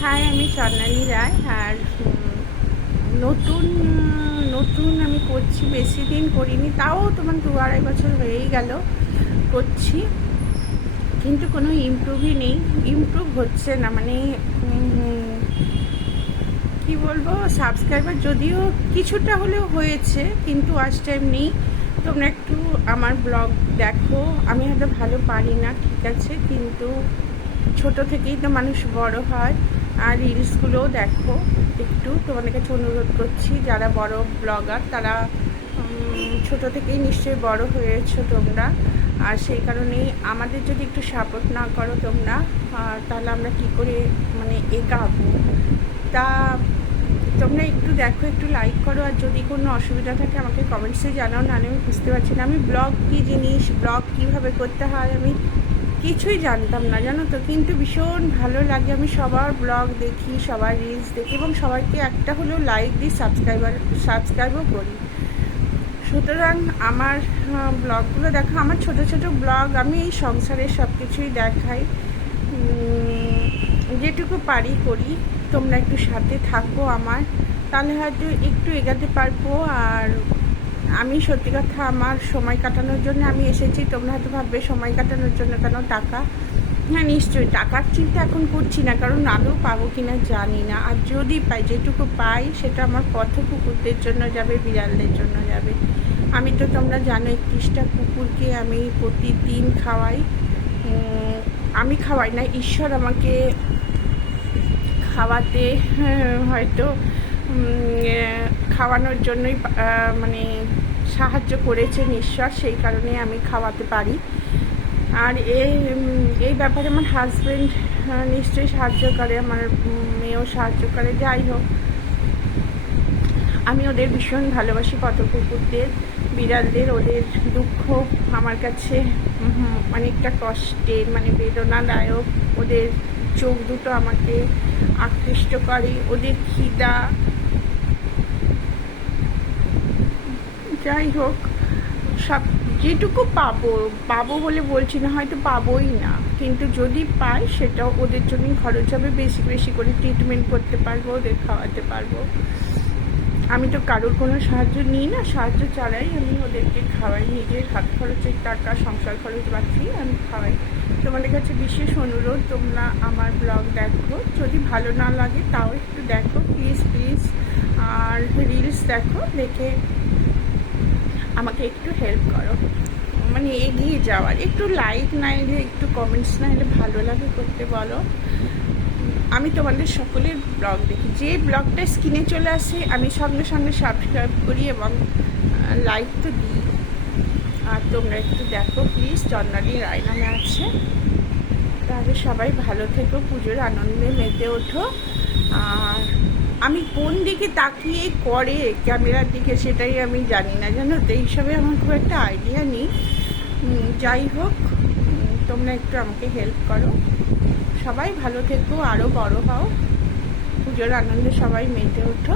High, আমি স্বর্ণালী রায়। আর নতুন নতুন আমি করছি, বেশি দিন করিনি, তাও তোমার 2-2.5 বছর হয়েই গেল করছি, কিন্তু কোনো ইমপ্রুভই নেই। ইমপ্রুভ হচ্ছে না, মানে কি বলবো, সাবস্ক্রাইবার যদিও কিছুটা হলেও হয়েছে, কিন্তু ওয়াচ টাইম নেই। তোমরা একটু আমার ব্লগ দেখো। আমি হয়তো ভালো পারি না, ঠিক আছে, কিন্তু ছোট থেকেই তো মানুষ বড় হয়। আর রিলসগুলোও দেখো একটু, তোমাদের কাছে অনুরোধ করছি। যারা বড় ব্লগার তারা ছোট থেকেই নিশ্চয়ই বড় হয়েছো তোমরা। আর সেই কারণেই আমাদের যদি একটু সাপোর্ট না করো তোমরা, তাহলে আমরা কি করে মানে এগাবো। তা তোমরা একটু দেখো, একটু লাইক করো। আর যদি কোনো অসুবিধা থাকে আমাকে কমেন্টসে জানাও, নাহলে আমি বুঝতে পারছি না। আমি ব্লগ কী জিনিস, ব্লগ কীভাবে করতে হয় আমি কিছুই জানতাম না, জানো তো। কিন্তু ভীষণ ভালো লাগে, আমি সবার ব্লগ দেখি, সবার রিলস দেখি, এবং সবাইকে একটা হলেও লাইক দিই, সাবস্ক্রাইবও করি। সুতরাং আমার ব্লগগুলো দেখো, আমার ছোট ছোট ব্লগ, আমি এই সংসারের সব কিছুই দেখাই, যেটুকু পারি করি। তোমরা একটু সাথে থাকো আমার, তাহলে হয়তো একটু এগাতে পারবো। আর আমি সত্যি কথা, আমার সময় কাটানোর জন্য আমি এসেছি। তোমরা হয়তো ভাববে সময় কাটানোর জন্য কেন টাকা। হ্যাঁ, নিশ্চয়ই টাকার চিন্তা এখন করছি না, কারণ আদৌ পাবো কি না জানি না। আর যদি পাই, যেটুকু পাই সেটা আমার পথ কুকুরদের জন্য যাবে, বিড়ালদের জন্য যাবে। আমি তো তোমরা জানো 31টা কুকুরকে আমি প্রতিদিন খাওয়াই। আমি খাওয়াই না, ঈশ্বর আমাকে খাওয়াতে হয়তো খাওয়ানোর জন্যই মানে সাহায্য করেছেন ঈশ্বর, সেই কারণে আমি খাওয়াতে পারি। আর এই ব্যাপারে আমার হাজব্যান্ড নিশ্চয়ই সাহায্য করে, আমার মেয়েও সাহায্য করে। যাই হোক, আমি ওদের ভীষণ ভালোবাসি, কত কুকুরদের, বিড়ালদের। ওদের দুঃখ আমার কাছে অনেকটা কষ্টের, মানে বেদনাদায়ক। ওদের চোখ দুটো আমাকে আকৃষ্ট করে, ওদের খিদা। যাই হোক, সব যেটুকু পাবো বলে বলছি না, হয়তো পাবোই না, কিন্তু যদি পাই সেটাও ওদের জন্যই খরচ হবে। বেশি বেশি করে ট্রিটমেন্ট করতে পারবো, ওদের খাওয়াতে পারবো। আমি তো কারোর কোনো সাহায্য নিই না, সাহায্য ছাড়াই আমি ওদেরকে খাওয়াই। নিজের হাত খরচের টাকা, সংসার খরচ বাঁচিয়ে আমি খাওয়াই। তোমাদের কাছে বিশেষ অনুরোধ, তোমরা আমার ব্লগ দেখো। যদি ভালো না লাগে তাও একটু দেখো, প্লিজ প্লিজ। আর রিলস দেখো, দেখে আমাকে একটু হেল্প করো, মানে এগিয়ে যাওয়ার। একটু লাইক না এলে, একটু কমেন্টস না এলে ভালো লাগে করতে, বলো। আমি তোমাদের সকলের ব্লগ দেখি, যে ব্লগটা স্ক্রিনে চলে আসে আমি সঙ্গে সঙ্গে সাবস্ক্রাইব করি এবং লাইক তো দিই। আর তোমরা একটু দেখো প্লিজ, স্বর্ণালী রায় নামে আছে। তাহলে সবাই ভালো থেকো, পুজোর আনন্দে মেতে ওঠো। আর আমি কোন দিকে তাকিয়ে করে ক্যামেরার দিকে সেটাই আমি জানি না, জানো তো। এইসবে আমার খুব একটা আইডিয়া নেই। যাই হোক, তোমরা একটু আমাকে হেল্প করো। সবাই ভালো থেকো, আরও বড় হও, পুজোর আনন্দে সবাই মেতে ওঠো।